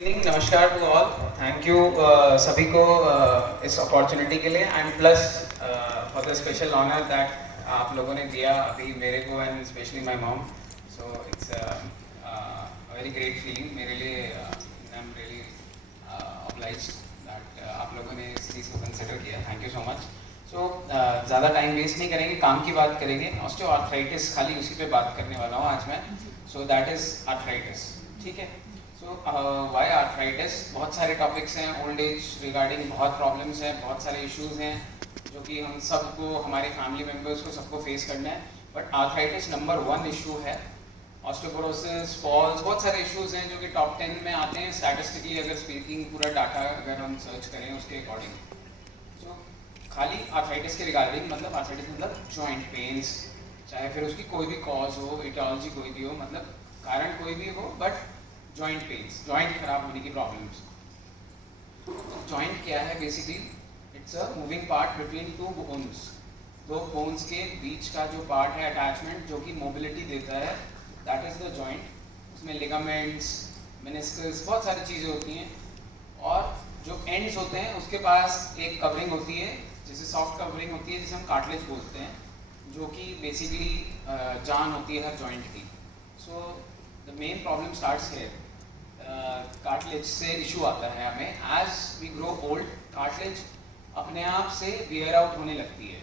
नमस्कार to all. Thank you सभी को इस अपॉर्चुनिटी के लिए and plus for the special honour that आप लोगों ने दिया अभी मेरे को and specially my mom. So it's very great feeling मेरे लिए। I am really obliged that आप लोगों ने इस चीज़ को कंसिडर किया। Thank you so much. So ज़्यादा टाइम वेस्ट नहीं करेंगे, काम की बात करेंगे। ऑस्टियोआर्थराइटिस खाली उसी पे बात करने वाला हूँ आज मैं। सो दैट इज़ आर्थराइटिस, ठीक है। सो वाई आर्थराइटिस, बहुत सारे टॉपिक्स हैं ओल्ड एज रिगार्डिंग, बहुत प्रॉब्लम्स हैं, बहुत सारे इश्यूज हैं जो कि हम सबको, हमारे फैमिली मेम्बर्स को सबको फेस करना है। बट आर्थराइटिस नंबर 1 इशू है। ऑस्टियोपोरोसिस, फॉल्स, बहुत सारे इश्यूज हैं जो कि टॉप 10 में आते हैं स्टैटिस्टिकली अगर स्पीकिंग, पूरा डाटा अगर हम सर्च करें उसके अकॉर्डिंग। सो खाली आर्थराइटिस के रिगार्डिंग, मतलब आर्थराइटिस मतलब जॉइंट पेन्स, चाहे फिर उसकी कोई भी कॉज हो, इटियोलॉजी कोई भी हो, मतलब कारण कोई भी हो, बट जॉइंट पेन्स, जॉइंट खराब होने की प्रॉब्लम्स। जॉइंट क्या है basically? It's a moving part between two bones. दो बोन्स के बीच का जो पार्ट है अटैचमेंट, जो कि मोबिलिटी देता है, दैट इज द जॉइंट। उसमें लिगामेंट्स, मेनिस्कस, बहुत सारी चीज़ें होती हैं। और जो एंड्स होते हैं उसके पास एक कवरिंग होती है, जैसे सॉफ्ट कवरिंग होती है, जिसे हम कार्टिलेज बोलते हैं, जो कि बेसिकली जान होती है हर जॉइंट की। So the main problem starts here. Cartilage से इशू आता है हमें। As we grow old, cartilage अपने आप से वेयर आउट होने लगती है।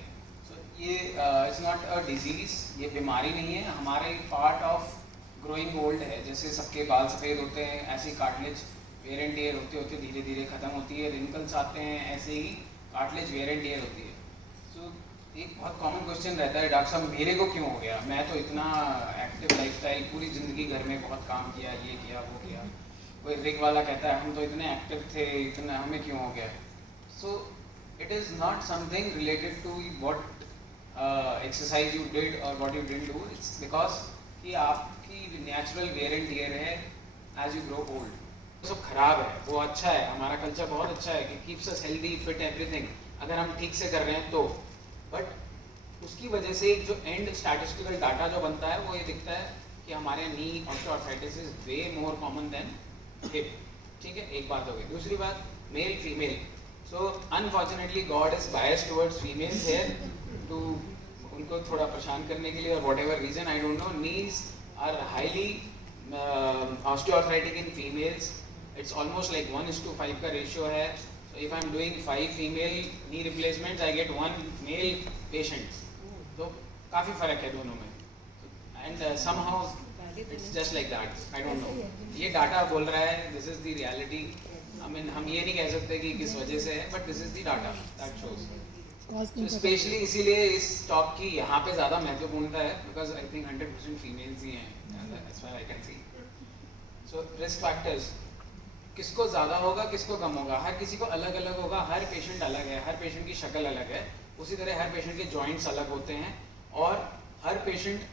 सो ये इट्स नॉट अ डिजीज, ये बीमारी नहीं है, हमारे पार्ट ऑफ ग्रोइंग ओल्ड है। जैसे सबके बाल सफ़ेद होते हैं, ऐसे ही कार्टिलेज वेयर एंड टेयर होते होते धीरे धीरे ख़त्म होती है। रिंकल्स आते हैं, ऐसे ही कार्टिलेज वेयर एंड टेयर होती है। सो एक बहुत कॉमन क्वेश्चन रहता है, डॉक्टर साहब मेरे को क्यों हो गया? मैं तो इतना एक्टिव लाइफस्टाइल, पूरी ज़िंदगी घर में बहुत काम किया, ये किया वो किया। कोई रिग वाला कहता है हम तो इतने एक्टिव थे, इतना हमें क्यों हो गया? So it is not something related to what exercise you did और what you didn't do. It's because कि आपकी नेचुरल वेयर एंड टियर है एज यू ग्रो ओल्ड। सब खराब है, वो अच्छा है, हमारा कल्चर बहुत अच्छा है कि keeps us healthy, fit, everything, अगर हम ठीक से कर रहे हैं तो। बट उसकी वजह से जो एंड स्टैटिस्टिकल डाटा जो बनता है वो ये दिखता है कि हमारे knee osteoarthritis is way more common than hip. ठीक है, एक बात हो गई। दूसरी बात, male female. So unfortunately God is biased towards females here too उनको थोड़ा परेशान करने के लिए, और whatever reason I don't know, knees are highly osteoarthritic in females. It's almost like 1:5 का रेशियो है। So if I'm doing 5 female knee replacements, I get 1 male patient. तो काफ़ी फ़र्क है दोनों में। And somehow it's just like that. I don't know. ये data बोल रहा है, this is the reality. I mean हम ये नहीं कह सकते कि किस वजह से है, but this is the data that shows. So specially इसीलिए इस टॉक की यहाँ पे ज़्यादा महत्वपूर्णता है, because I think 100% females ही हैं, as far as I can see. So risk factors, किसको ज़्यादा होगा, किसको कम होगा, हर किसी को अलग अलग होगा। हर पेशेंट अलग है, हर पेशेंट की शक्ल अलग है। उसी तरह हर पेशेंट के जॉइंट्स अलग होते हैं, और हर पेशेंट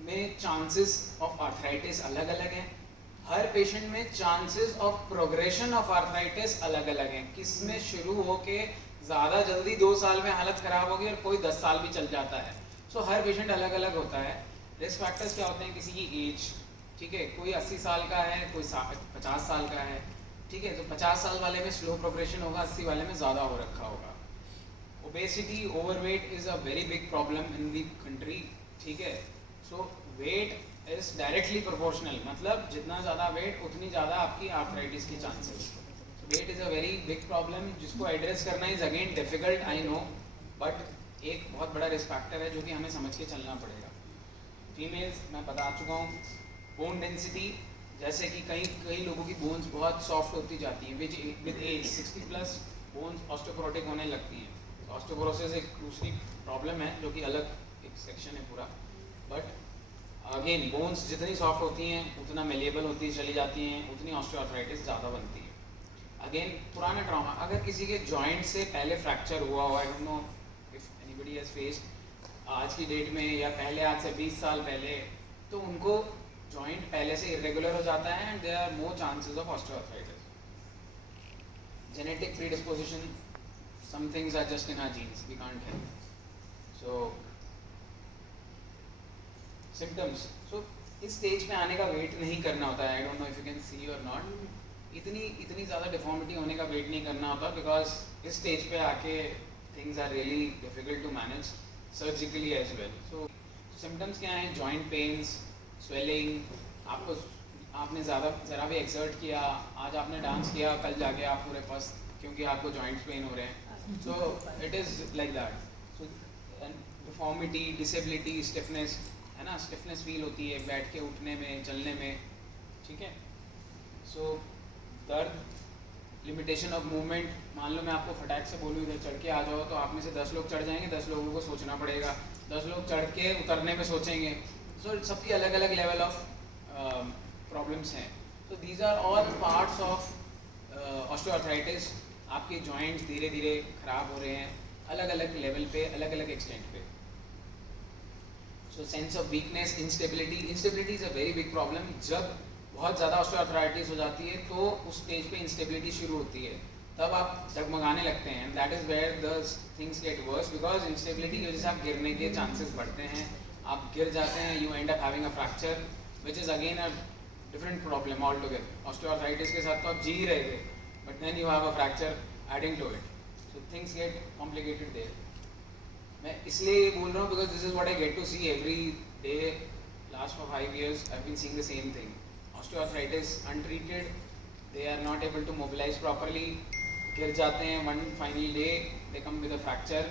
में चांसेस ऑफ आर्थराइटिस अलग अलग हैं। हर पेशेंट में chances of progression of arthritis अलग अलग हैं। किस में शुरू होके ज़्यादा जल्दी 2 साल में हालत ख़राब होगी, और कोई 10 साल भी चल जाता है। सो हर पेशेंट अलग अलग होता है। रिस्क फैक्टर्स क्या होते हैं? किसी की एज, ठीक है, कोई 80 साल का है, कोई 50 साल का है, ठीक है, तो 50 साल वाले में स्लो प्रोग्रेशन होगा, 80 वाले में ज़्यादा हो रखा होगा। Obesity, overweight is a very big problem in the country, ठीक है। So weight is directly proportional, मतलब जितना ज़्यादा वेट उतनी ज़्यादा आपकी आर्थराइटिस की chances. Weight is a very big problem, जिसको एड्रेस करना is again difficult, I know, but एक बहुत बड़ा रिस्क फैक्टर है जो कि हमें समझ के चलना पड़ेगा। फीमेल्स मैं बता चुका हूँ। बोन डेंसिटी, जैसे कि कई लोगों की बोन्स बहुत सॉफ्ट होती जाती हैं विद एज 60+ बोन्स ऑस्टियोपोरोटिक होने लगती हैं। ऑस्टियोपोरोसिस एक दूसरी प्रॉब्लम है जो कि अलग एक सेक्शन है पूरा। बट अगेन बोन्स जितनी सॉफ्ट होती हैं उतना मेलेबल होती चली जाती हैं, उतनी ऑस्टियोआर्थराइटिस ज़्यादा बनती है। अगेन पुराना ट्रॉमा, अगर किसी के जॉइंट से पहले फ्रैक्चर हुआ हो, आई don't know if anybody has faced आज की डेट में या पहले, आज से 20 साल पहले, तो उनको जॉइंट पहले से इरेगुलर हो जाता है and there are more chances of osteoarthritis. Genetic predisposition, some things are just in our genes, we can't help. So symptoms, so इस स्टेज में आने का वेट नहीं करना होता है। आई don't know if you can see और नॉट, इतनी ज़्यादा डिफॉर्मिटी होने का वेट नहीं करना होता, बिकॉज इस स्टेज पे आके things are really difficult to manage surgically as well. So symptoms क्या हैं? जॉइंट पेन्स, स्वेलिंग, आपने ज़रा भी एक्सर्ट किया, आज आपने डांस किया, कल जाके आप पूरे पस क्योंकि आपको जॉइंट्स पेन हो रहे हैं. सो it is like that. So deformity, disability, stiffness, है ना, स्टिफनेस फील होती है बैठ के उठने में, चलने में. ठीक है. सो दर्द, लिमिटेशन ऑफ मूवमेंट. मान लो मैं आपको फटाक से बोलूँ इधर चढ़ के आ जाओ, तो आप में से 10 लोग चढ़ जाएंगे, 10 लोगों को सोचना पड़ेगा, 10 लोग चढ़ के उतरने में सोचेंगे. सो सबकी अलग अलग लेवल ऑफ प्रॉब्लम्स हैं. तो these are all parts of osteoarthritis. आपके जॉइंट्स धीरे धीरे ख़राब हो रहे हैं, अलग अलग लेवल पे, अलग अलग एक्सटेंट पे. So sense of weakness, instability is a very big problem. जब बहुत ज़्यादा ऑस्टियोआर्थराइटिस हो जाती है तो उस स्टेज पे इंस्टेबिलिटी शुरू होती है, तब आप डगमगाने लगते हैं. That is where the things get worse, because instability की वजह से आप गिरने के चांसेस बढ़ते हैं. आप गिर जाते हैं, you end up having a fracture, which is again a different problem all together. Osteoarthritis के साथ तो आप जी ही रहे थे, but then you have a fracture adding to it. So things get complicated there. मैं इसलिए ये बोल रहा हूँ because this is what I get to see every day. Last for 5 years I have been seeing the same thing. Osteoarthritis untreated, they are not able to mobilise properly, गिर जाते हैं, one final day they come with a fracture.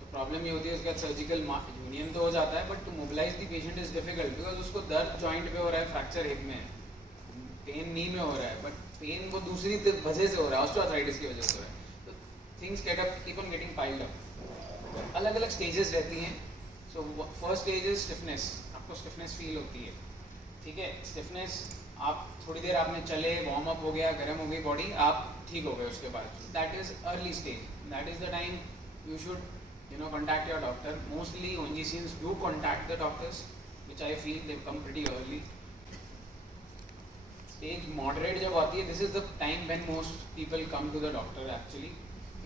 तो problem ये होती है, उसके बाद surgical union तो हो जाता है, but to mobilise the patient is difficult, because उसको दर्द जॉइंट पे हो रहा है, फ्रैक्चर हिप में है, पेन नी में हो रहा है, बट पेन वो दूसरी वजह से हो रहा है, ऑस्टियोआर्थराइटिस की वजह से हो रहा है. तो things keep on getting piled up. अलग अलग स्टेजेस रहती हैं. So first stage is stiffness. आपको स्टिफनेस फील होती है. ठीक है. स्टिफनेस, आप थोड़ी देर आपने चले, वार्म अप हो गया, गर्म हो गई बॉडी, आप ठीक हो गए उसके बाद. That is early stage. That is the time you should contact your doctor. Mostly ONGCs do contact the doctors, which I feel they come pretty early. Stage moderate जब आती है, this is the time when most people come to the doctor actually.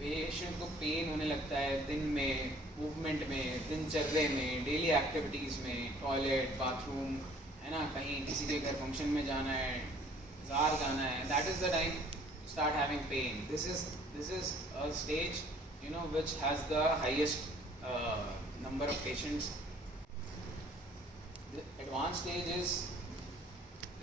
Patient को pen होने लगता है दिन में, movement में, दिनचर्या में, डेली एक्टिविटीज़ में, टॉयलेट, बाथरूम, है ना, कहीं किसी के घर फंक्शन में जाना है, बाजार जाना है. That is the time start having pain. This is a stage which has the highest number of patients. The advanced stage is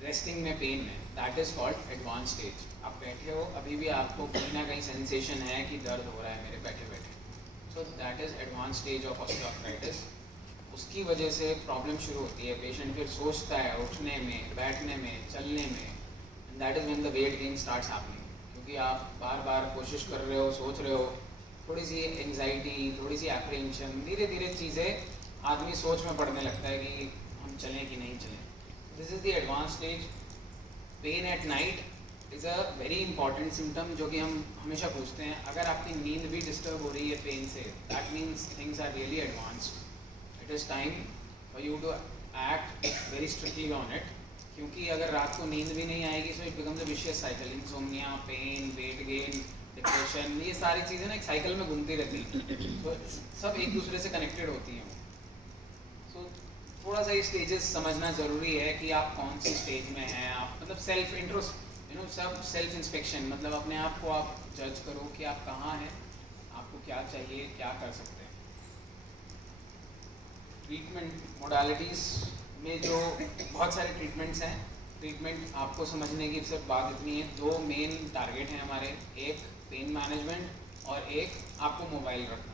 resting में पेन है. That is called advanced stage. आप बैठे हो, अभी भी आपको कहीं ना कहीं सेंसेशन है कि दर्द हो रहा है मेरे बैठे बैठे. So that is advanced stage of osteoarthritis. उसकी वजह से प्रॉब्लम शुरू होती है. पेशेंट फिर सोचता है उठने में, बैठने में, चलने में. And that is when the weight gain starts happening. क्योंकि आप बार बार कोशिश कर रहे हो, सोच रहे हो, थोड़ी सी एंजाइटी, थोड़ी सी एप्रीहेंशन, धीरे धीरे चीज़ें आदमी सोच में पड़ने लगता है कि हम चलें कि नहीं चलें. This is the advance stage. Pen at night is a very important symptom, जो कि हम हमेशा पूछते हैं. अगर आपकी नींद भी डिस्टर्ब हो रही है पेन से, that means things are really advanced. It is time for you to act very strictly on it. क्योंकि अगर रात को नींद भी नहीं आएगी, so it becomes a vicious cycle. Insomnia, pain, weight gain, depression, ये सारी चीज़ें ना एक साइकिल में घूमती रहती हैं. तो सब एक दूसरे से कनेक्टेड होती हैं. सो थोड़ा सा ये स्टेजेस समझना ज़रूरी है कि आप कौन सी स्टेज में हैं. आप मतलब सेल्फ इंट्रोस सब सेल्फ इंस्पेक्शन, मतलब अपने आप को आप जज करो कि आप कहाँ हैं, आपको क्या चाहिए, क्या कर सकते हैं. ट्रीटमेंट मोडालिटीज़ में जो बहुत सारे ट्रीटमेंट्स हैं. ट्रीटमेंट आपको समझने की सिर्फ बात इतनी है, 2 मेन टारगेट हैं हमारे. एक पेन मैनेजमेंट और एक आपको मोबाइल रखना.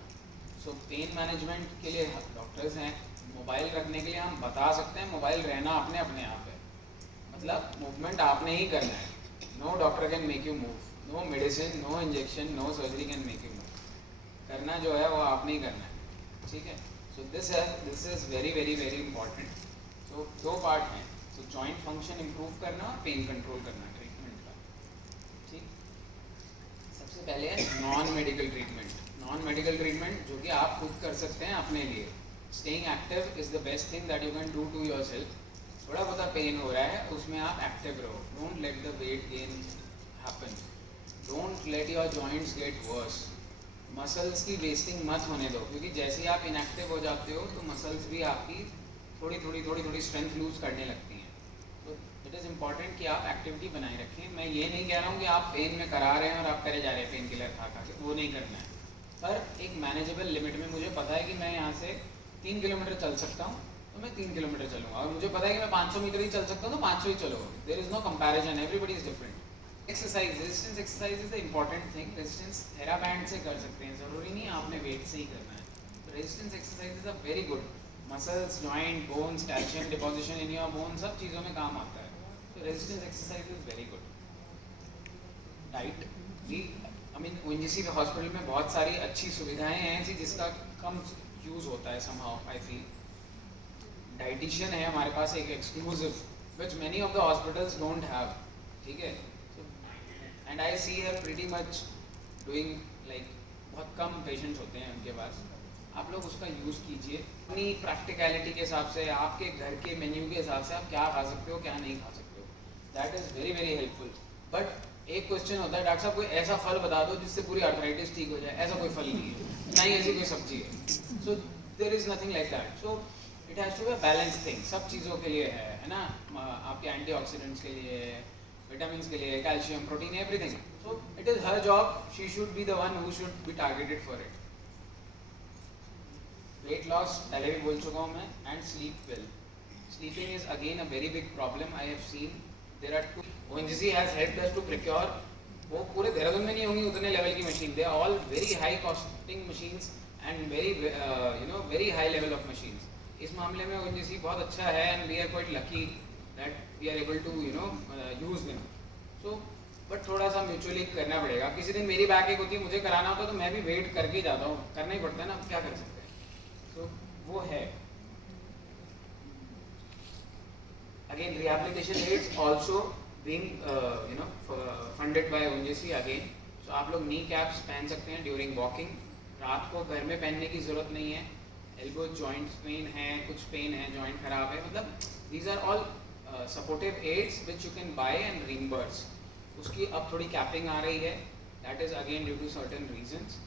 सो पेन मैनेजमेंट के लिए डॉक्टर्स हैं, मोबाइल रखने के लिए हम बता सकते हैं. मोबाइल रहना अपने आप है, मतलब मूवमेंट आपने ही करना है. No doctor can make you move, no medicine, no injection, no surgery can make you move. करना जो है वो आपने ही करना है. ठीक है. So this is very very very important. तो 2 पार्ट हैं. तो जॉइंट फंक्शन इम्प्रूव करना और पेन कंट्रोल करना ट्रीटमेंट का. ठीक. सबसे पहले है non medical treatment. Non medical treatment जो कि आप खुद कर सकते हैं अपने लिए. Staying active is the best thing that you can do to yourself. थोड़ा बहुत पेन हो रहा है, उसमें आप एक्टिव रहो. Don't let the weight gain happen. Don't let your joints get worse. Muscles की वेस्टिंग मत होने दो, क्योंकि जैसे ही आप इनएक्टिव हो जाते हो तो मसल्स भी आपकी थोड़ी स्ट्रेंथ लूज करने लगती हैं. तो इट इज़ इम्पॉर्टेंट कि आप एक्टिविटी बनाए रखें। मैं ये नहीं कह रहा हूँ कि आप पेन में करा रहे हैं और आप करे जा रहे हैं पेन किलर खा खा के, वो नहीं करना है। पर एक मैनेजेबल लिमिट में मुझे पता है कि मैं यहाँ से 3 किलोमीटर चल सकता हूँ तो मैं 3 किलोमीटर चलूँगा, और मुझे पता है कि मैं 500 मीटर ही चल सकता हूँ तो 500 ही चलूँगा। There is no comparison, everybody is different. Exercise, resistance exercise is the important thing. Resistance theraband से कर सकते हैं, ज़रूरी नहीं आपने वेट से ही करना है। तो resistance exercise is a very good, muscles, joint, bones, calcium deposition in your bone, सब चीज़ों में काम आता है। तो resistance exercise is very good. Diet भी, आई मीन ओएनजीसी के हॉस्पिटल में बहुत सारी अच्छी सुविधाएं हैं ऐसी जिसका कम यूज़ होता है समहाउ आई फील। डाइटिशियन है हमारे पास एक exclusive, which many of the hospitals don't have, ठीक है। And I see her pretty much doing like, बहुत कम पेशेंट्स होते हैं उनके पास। आप लोग उसका यूज़ कीजिए अपनी प्रैक्टिकलिटी के हिसाब से, आपके घर के मेन्यू के हिसाब से, आप क्या खा सकते हो क्या नहीं खा सकते हो। That is very very helpful. But एक क्वेश्चन होता है, डॉक्टर साहब कोई ऐसा फल बता दो जिससे पूरी आर्थराइटिस ठीक हो जाए। ऐसा कोई फल नहीं है, ना ही ऐसी कोई सब्जी है। So there is nothing like that. So it has to be a balance thing, सब चीज़ों के लिए है ना। आपके एंटीऑक्सीडेंट्स के लिए, विटामिन के लिए, calcium, protein, everything. So it is her job, she should be the one who should be targeted for it. Weight loss पहले भी बोल चुका हूँ मैं, and sleep well. Sleeping is again a very big problem I have seen. There are two, ONGC has helped us to procure, वो पूरे देहरादून में नहीं होंगी उतने लेवल की machine, they are all very high costing machines and very very high level of machines. इस मामले में ओएनजीसी बहुत अच्छा है and we are quite lucky that we are able to use them. So but थोड़ा सा mutually करना पड़ेगा। किसी दिन मेरी बैक एक होती है, मुझे कराना होता है तो मैं भी वेट करके जाता हूँ, करना ही पड़ता है ना, क्या कर सकते हैं। तो वो है। Again rehabilitation aids also being funded by ONGC again. So आप लोग नी कैप्स पहन सकते हैं ड्यूरिंग वॉकिंग। रात को घर में पहनने की ज़रूरत नहीं है। एल्बो जॉइंट पेन है, कुछ पेन है, जॉइंट खराब है, मतलब these are all supportive aids which you can buy and reimburse. उसकी अब थोड़ी कैपिंग आ रही है, that is again due to certain reasons.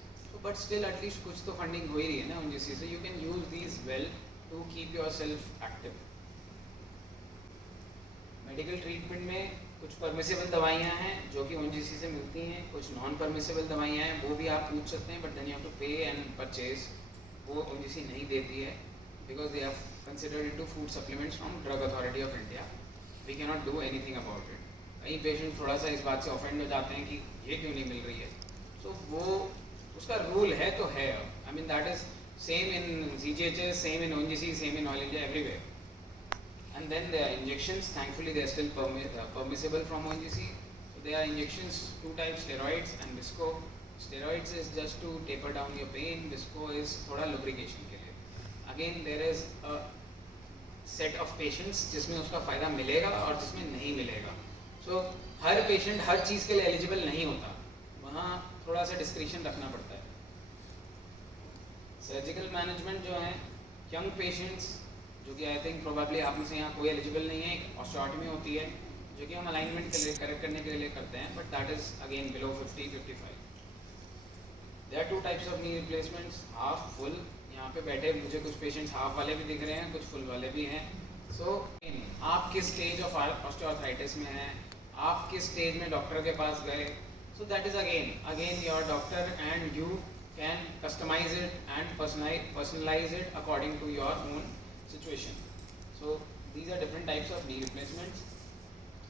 But still at least कुछ तो फंडिंग हो ही रही है ना ONGC से। You can use these well to keep yourself active. Medical treatment में कुछ परमिसेबल दवाइयाँ हैं जो कि ONGC से मिलती हैं, कुछ नॉन परमिसेबल दवाइयाँ हैं, वो भी आप पूछ सकते हैं, but then you have to pay and purchase. वो ONGC नहीं देती है because they have considered it to food supplements from drug authority of India. We can not do anything about it. कई पेशेंट थोड़ा सा इस बात से ऑफेंड हो जाते हैं कि ये क्यों नहीं मिल रही है। सो वो उसका रूल है तो है। I mean that is same in CGHS, same in ONGC, same in all India, everywhere. And then there are injections. Thankfully, they are still permissible from ONGC. So there are injections, two types, steroids and visco. Steroids is just to taper down your pain. Visco is थोड़ा lubrication के लिए. Again, there is a set of patients जिसमें उसका फ़ायदा मिलेगा और जिसमें नहीं मिलेगा. So हर patient हर चीज़ के लिए eligible नहीं होता. वहाँ थोड़ा सा discretion रखना पड़ता है. Surgical management जो है, young patients जो कि आई थिंक प्रोबेबली आप में से यहाँ कोई एलिजिबल नहीं है, एक ऑस्टियोटमी होती है जो कि हम अलाइनमेंट के लिए करेक्ट करने के लिए करते हैं, but that is again below 50-55। There are two types of knee replacements, half full. यहाँ पे बैठे मुझे कुछ पेशेंट्स हाफ वाले भी दिख रहे हैं, कुछ फुल वाले भी हैं। सो आप किस स्टेज ऑफ ऑस्टियोआर्थराइटिस में हैं, आप किस स्टेज में डॉक्टर के पास गए, so that is again your doctor and you can customise it and personalise it according to your own situation. So these are different types of knee replacements.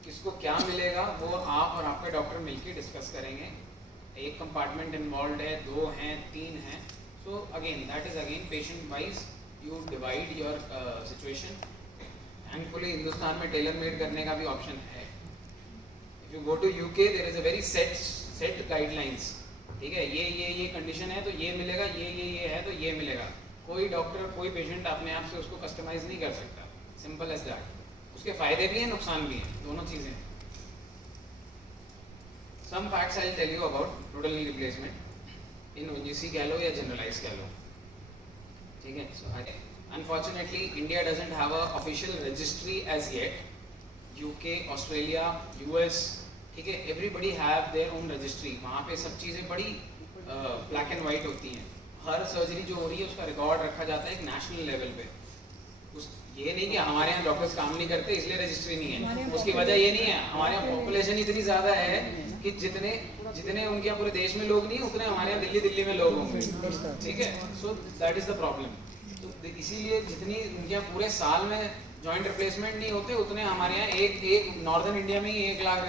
किसको क्या मिलेगा वो आप और आपका डॉक्टर मिलकर डिस्कस करेंगे। एक कंपार्टमेंट इन्वॉल्व है, 2 हैं, 3 हैं। So again that is again patient wise you divide your situation. Thankfully Hindustan में टेलर मेड करने का भी ऑप्शन है। If you go to UK there is a very set guidelines, ठीक है। ये कंडीशन है तो ये मिलेगा, ये है तो ये मिलेगा। कोई डॉक्टर कोई पेशेंट अपने आप से उसको कस्टमाइज नहीं कर सकता, सिंपल एज दैट। उसके फायदे भी हैं, नुकसान भी हैं, दोनों चीज़ें। Some facts I will tell you about total knee replacement in ONGC कह लो या जनरलाइज कह लो, ठीक है। So unfortunately India doesn't have a official registry as yet. UK, Australia, US, ठीक है, everybody have their own registry. वहाँ पे सब चीज़ें बड़ी ब्लैक एंड वाइट होती हैं। हर सर्जरी जो हो रही है उसका रिकॉर्ड रखा जाता है एक नेशनल लेवल पे। उस ये नहीं कि हमारे यहाँ डॉक्टर्स काम नहीं करते इसलिए रजिस्ट्री नहीं है, उसकी वजह ये नहीं है, हमारे यहाँ पॉपुलेशन इतनी ज़्यादा है कि जितने जितने उनके यहाँ पूरे देश में लोग नहीं उतने हमारे यहाँ दिल्ली में लोग होंगे, ठीक है। So that is the problem. तो इसीलिए जितनी उनके यहाँ पूरे साल में जॉइंट रिप्लेसमेंट नहीं होते उतने हमारे यहाँ एक नॉर्दर्न इंडिया में ही 1 लाख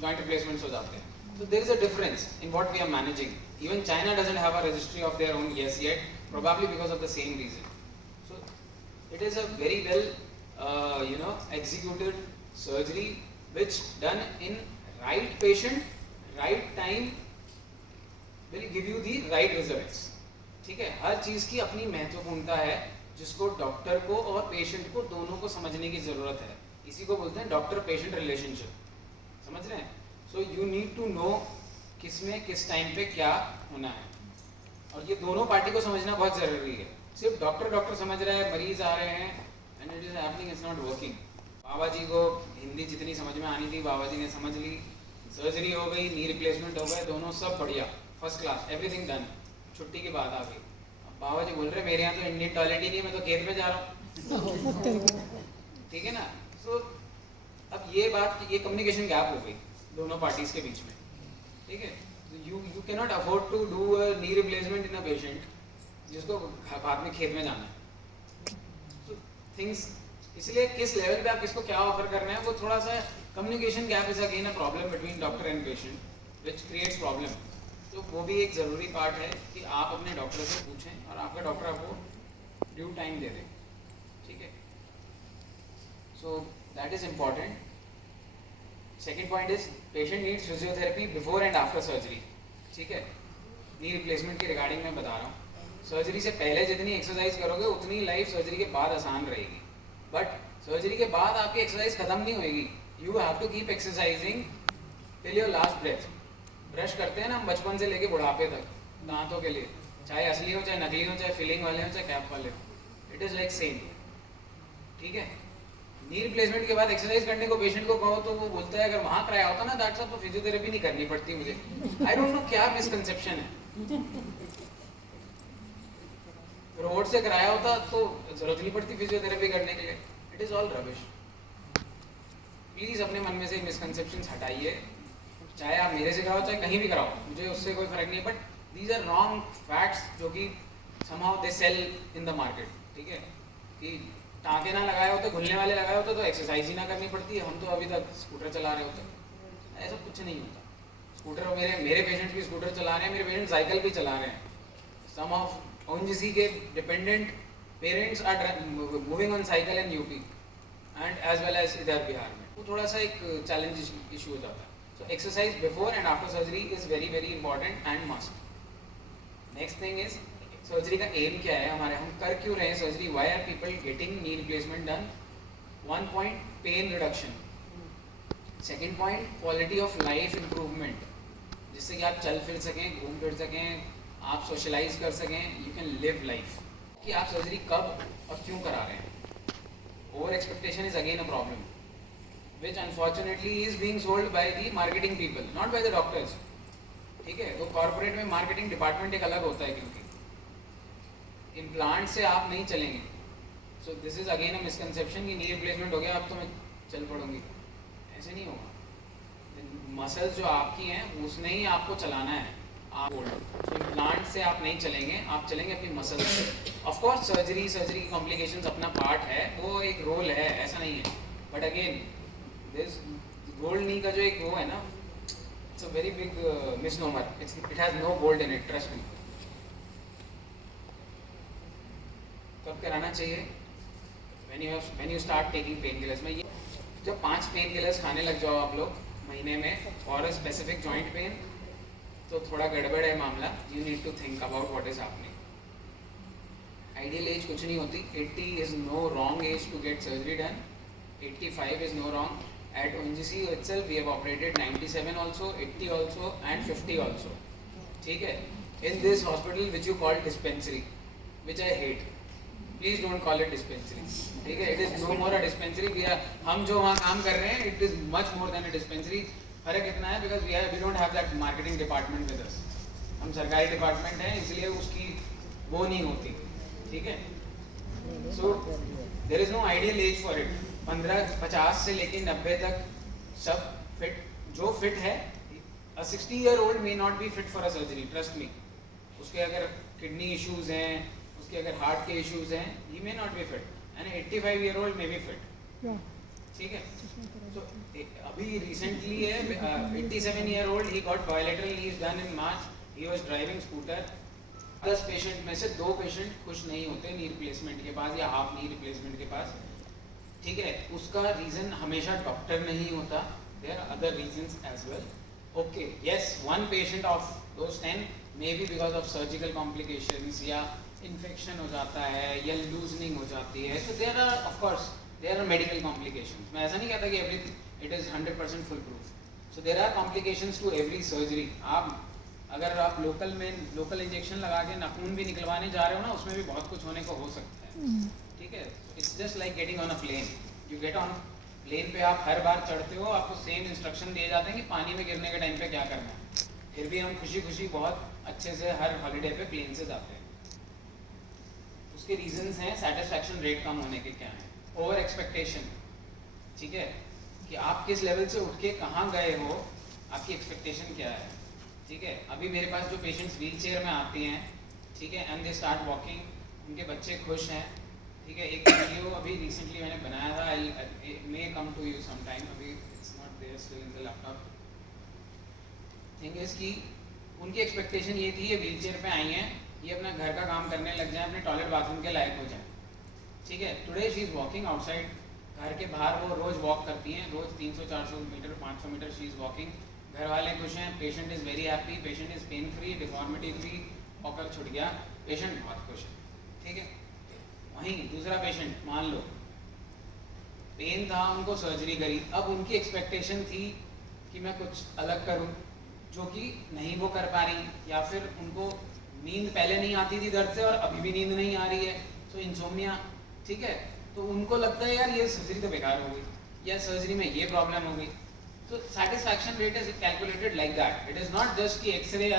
जॉइंट रिप्लेसमेंट्स हो जाते हैं। So there is a difference in what we are managing. Even China doesn't have a registry of their own yet, probably because of the same reason. So it is a very well, executed surgery which done in right patient, right time will give you the right results. ठीक है, हर चीज़ की अपनी महत्वपूर्णता है जिसको doctor को और patient को दोनों को समझने की ज़रूरत है। इसी को बोलते हैं डॉक्टर पेशेंट रिलेशनशिप, समझ रहे हैं। So you need to know किसमें किस टाइम पे क्या होना है, और ये दोनों पार्टी को समझना बहुत ज़रूरी है। सिर्फ डॉक्टर समझ रहा है, मरीज आ रहे हैं and it is happening, it's not working. बाबा जी को हिंदी जितनी समझ में आनी थी बाबा जी ने समझ ली, सर्जरी हो गई, नी रिप्लेसमेंट हो गए, दोनों सब बढ़िया, फर्स्ट क्लास, एवरीथिंग डन। छुट्टी की बात आ गई, अब बाबा जी बोल रहे मेरे यहाँ तो इंडियन टॉयलेट ही नहीं है, मैं तो खेत में जा रहा हूँ, ठीक है ना। सो अब ये बात, ये कम्युनिकेशन गैप हो गई दोनों पार्टीज के बीच में, ठीक है। You can not afford to do a knee replacement in a patient जिसको बाद में खेत में जाना है। so, थिंग्स इसलिए किस लेवल पे आप किसको क्या ऑफर कर रहे हैं वो थोड़ा सा communication gap is again a problem between doctor and patient which creates problem. तो वो भी एक ज़रूरी पार्ट है कि आप अपने डॉक्टर से पूछें और आपका डॉक्टर आपको ड्यू टाइम दे दे, ठीक है। So that is important. Second point is patient needs physiotherapy before and after surgery, ठीक है। नी रिप्लेसमेंट के रिगार्डिंग मैं बता रहा हूँ, सर्जरी से पहले जितनी एक्सरसाइज करोगे उतनी लाइफ सर्जरी के बाद आसान रहेगी, बट सर्जरी के बाद आपकी एक्सरसाइज खत्म नहीं होएगी। You have to keep exercising till your last breath. Brush करते हैं ना हम बचपन से लेके बुढ़ापे तक दांतों के लिए, चाहे असली हो चाहे नकली हो, चाहे फिलिंग वाले हो चाहे कैप वाले हो, इट इज़ लाइक सेम, ठीक है। नी रिप्लेसमेंट के बाद एक्सरसाइज करने को पेशेंट को कहो तो वो बोलता है अगर वहाँ कराया होता ना डॉक्टर साहब तो फिजियोथेरेपी नहीं करनी पड़ती मुझे। आई डोंट नो क्या मिसकंसेप्शन है, रोड से कराया होता तो जरूरत नहीं पड़ती फिजियोथेरेपी करने के लिए। It is all rubbish. Please अपने मन में से मिसकंसेप्शन हटाइए, चाहे आप मेरे से कराओ चाहे कहीं भी कराओ, मुझे उससे कोई फर्क नहीं है, but these are wrong facts जो कि somehow they sell in the market, ठीक है। कि टाँके ना लगाए होते, घुलने वाले लगाए होते तो एक्सरसाइज ही ना करनी पड़ती है, हम तो अभी तक स्कूटर चला रहे होते। ऐसा कुछ नहीं होता। स्कूटर मेरे पेशेंट भी स्कूटर चला रहे हैं, मेरे पेशेंट साइकिल भी चला रहे हैं। सम ऑफ ओएनजीसी के dependent parents are moving on cycle in UP and as well as इधर बिहार में, वो थोड़ा सा एक चैलेंज इशू हो जाता है। So exercise before and after surgery is very very important and must. Next thing is surgery का एम क्या है हमारे, हम कर क्यों रहे हैं सर्जरी, why are people getting knee replacement done. 1 point pain reduction, second point quality of life improvement, जिससे कि आप चल फिर सकें, घूम फिर सकें, आप सोशलाइज कर सकें, यू कैन लिव लाइफ। कि आप सर्जरी कब और क्यों करा रहे हैं। Over expectation is again a problem which unfortunately is being sold by the marketing people, not by the doctors, ठीक है। तो कॉर्पोरेट में मार्केटिंग डिपार्टमेंट एक अलग होता है, क्योंकि इम्प्लांट से आप नहीं चलेंगे। So this is again a misconception कि नी रिप्लेसमेंट हो गया अब तो मैं चल पड़ूंगी, ऐसे नहीं होगा। मसल्स जो आपकी हैं उसने ही आपको चलाना है। आप इम्प्लांट से आप नहीं चलेंगे, आप चलेंगे अपनी मसल से। ऑफ कोर्स सर्जरी की कॉम्प्लिकेशंस अपना पार्ट है, वो एक रोल है, ऐसा नहीं है, but again this gold knee का जो एक वो है ना, it's a very big misnomer, it has no gold in it, trust me. कब कराना चाहिए, when you start taking pain killers में। ये जब 5 पेन किलर्स खाने लग जाओ आप लोग महीने में और अ स्पेसिफिक जॉइंट पेन, तो थोड़ा गड़बड़ है मामला। You need to think about what is happening. Ideal age कुछ नहीं होती, 80 is no wrong age to get surgery done, 85 is no wrong. At ONGC itself we have operated 97 also, 80 also and 50 also, ठीक है। In this hospital which you call dispensary, which I hate, please don't call it dispensary, ठीक है। It is no more a dispensary, हम जो वहाँ काम कर रहे हैं it is much more than a dispensary। फर्क इतना है because we don't have that marketing department with us, हम सरकारी डिपार्टमेंट हैं इसलिए उसकी वो नहीं होती, ठीक है। So there is no ideal age for it. 50 से लेके 90 तक सब फिट, जो फिट है. A 60-year-old may not be fit for a surgery, trust me. उसके अगर किडनी इश्यूज हैं, उसके अगर हार्ट के इश्यूज हैं, he may not be fit. And 85-year-old may be fit. ठीक है. So अभी recently है 87-year-old, he got bilateral knees done in March. He was driving scooter. 10 patient में से 2 पेशेंट खुश नहीं होते नी रिप्लेसमेंट के बाद या हाफ नी रिप्लेसमेंट के पास. ठीक है. उसका रीजन हमेशा डॉक्टर नहीं होता. There are other reasons as well. Okay, yes, one patient of those 10 may be because of surgical complications या infection हो जाता है या loosening हो जाती है. So there are, of course, there are medical complications. मैं ऐसा नहीं कहता कि everything it is 100% fool proof. So there are complications to every surgery. अगर आप लोकल इंजेक्शन लगा के नाखून भी निकलवाने जा रहे हो ना, उसमें भी बहुत कुछ होने को हो सकता है. ठीक है. It's just like getting on a plane. You get on plane पे, आप हर बार चढ़ते हो, आपको सेम इंस्ट्रक्शन दिए जाते हैं कि पानी में गिरने के टाइम पे क्या करना है. फिर भी हम खुशी खुशी बहुत अच्छे से हर हॉलीडे पे प्लेन से जाते हैं. उसके रीजंस हैं. सेटिस्फैक्शन रेट कम होने के क्या है, ओवर एक्सपेक्टेशन. ठीक है, कि आप किस लेवल से उठ के कहाँ गए हो, आपकी एक्सपेक्टेशन क्या है. ठीक है. अभी मेरे पास जो पेशेंट्स व्हील चेयर में आती हैं, ठीक है, एंड दे स्टार्ट वॉकिंग, उनके बच्चे खुश हैं. ठीक है. एक वीडियो अभी रिसेंटली मैंने बनाया था, may come to you some time. अभी it's not there still in the laptop. Thing is कि उनकी एक्सपेक्टेशन ये थी, ये व्हील चेयर पे आई हैं, ये अपना घर का काम करने लग जाए, अपने टॉयलेट बाथरूम के लायक हो जाए. ठीक है. Today she is walking outside. घर के बाहर वो रोज़ वॉक करती हैं, रोज़ 300-400 metre 500 metre she is walking. घर वाले खुश हैं, patient is very happy, patient is pain free, deformity free, walker छुट गया, पेशेंट बहुत खुश है. ठीक है. वहीं दूसरा पेशेंट, मान लो पेन था, उनको सर्जरी करी, अब उनकी एक्सपेक्टेशन थी कि मैं कुछ अलग करूं, जो कि नहीं वो कर पा रही, या फिर उनको नींद पहले नहीं आती थी दर्द से और अभी भी नींद नहीं आ रही है, तो इंसोम्निया. ठीक है. तो उनको लगता है यार ये सर्जरी तो बेकार हो गई, या सर्जरी में ये प्रॉब्लम हो गई. तो satisfaction rate is calculated like that. It is not just कि एक्सरे,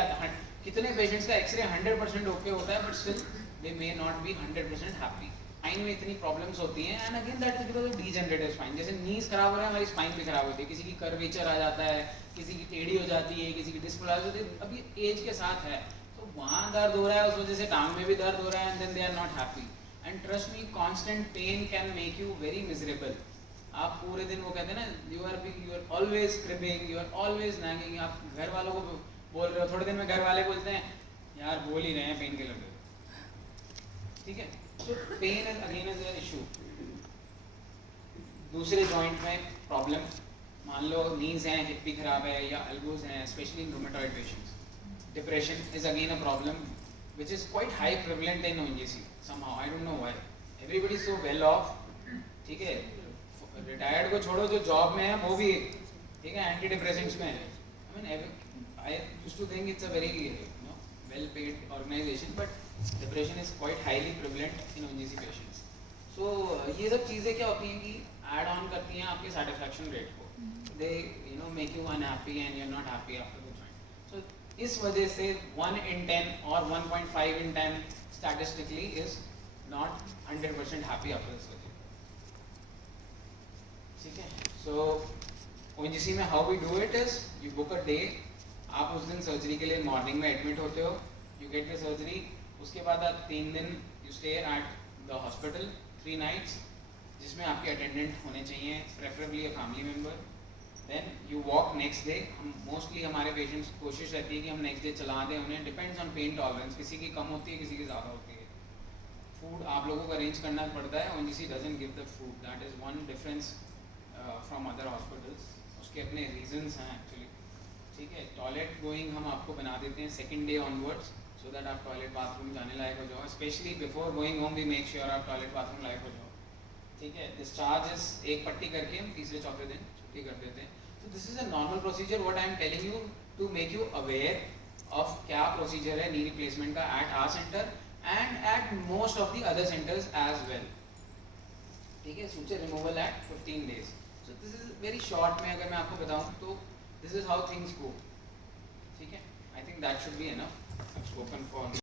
कितने पेशेंट्स का एक्सरे 100% ओके होता है, but still they may not be 100% happy. Spine में इतनी प्रॉब्लम्स होती हैं, and again that is because of degenerative spine. जैसे नीज खराब हो रहा है, हमारी स्पाइन भी खराब होती है. किसी की कर्वेचर आ जाता है, किसी की टेढ़ी हो जाती है, किसी की डिस्प्लाज होती है. अभी एज के साथ है, तो वहाँ दर्द हो रहा है, उस वजह से टांग में भी दर्द हो रहा है, and then they are not happy. And trust me, constant pain can make you very miserable. आप पूरे दिन, वो कहते हैं ना, you are always cribbing, you are always nagging. आप घर वालों को बोल रहे हो, थोड़े दिन में घर वाले बोलते हैं यार बोल ही रहे हैं पेन किलर पे. ठीक है. तो pain is again is an issue. दूसरे जॉइंट में प्रॉब्लम, मान लो नीज हैं, हिप भी खराब है, या एल्बोज हैं, specially in rheumatoid patients. Depression is again a problem which is quite high prevalent in ONGC somehow. I don't know why. Everybody is so well off. ठीक है. रिटायर्ड को छोड़ो, जो जॉब में है वो भी, ठीक है, एंटी डिप्रेसेंट्स में है. I mean, I used to think it's a very well paid organization, but depression is quite highly prevalent in ONGC patients. So ये सब चीज़ें क्या होती हैं कि add on करती हैं आपके satisfaction rate को. They make you unhappy and you're not happy after the joint. So इस वजह से 1 in 10 और 1.5 in 10 statistically is not 100% happy after the surgery. ठीक है. So ONGC में how we do it is you book a day. आप उस दिन सर्जरी के लिए मॉर्निंग में एडमिट होते हो, you get the surgery. उसके बाद आप 3 दिन you stay at the hospital 3 nights, जिसमें आपके अटेंडेंट होने चाहिए, preferably a family member. Then you walk next day. हम मोस्टली हमारे पेशेंट्स कोशिश रहती है कि हम नेक्स्ट डे चला दें उन्हें. डिपेंड्स ऑन पेन टॉलरेंस, किसी की कम होती है, किसी की ज़्यादा होती है. फूड आप लोगों को अरेंज करना पड़ता है. ONGC doesn't give the food. That is one difference from other hospitals. उसके अपने रीजंस हैं एक्चुअली. ठीक है. टॉयलेट गोइंग हम आपको बना देते हैं second day onwards, so that आप टॉयलेट बाथरूम जाने लायक हो जाओ. Specially before going home we make sure आप टॉयलेट बाथरूम लायक हो जाओ. ठीक है. डिस्चार्ज एक पट्टी करके हम तीसरे चौथे दिन छुट्टी कर देते हैं. So this is a normal procedure. What I am telling you to make you aware of क्या procedure है knee replacement का at our center and at most of the other centers as well. ठीक है. suture removal at 15 days. So this is very short में अगर मैं आपको बताऊँ तो this is how things go. ठीक है. I think that should be enough. I've spoken for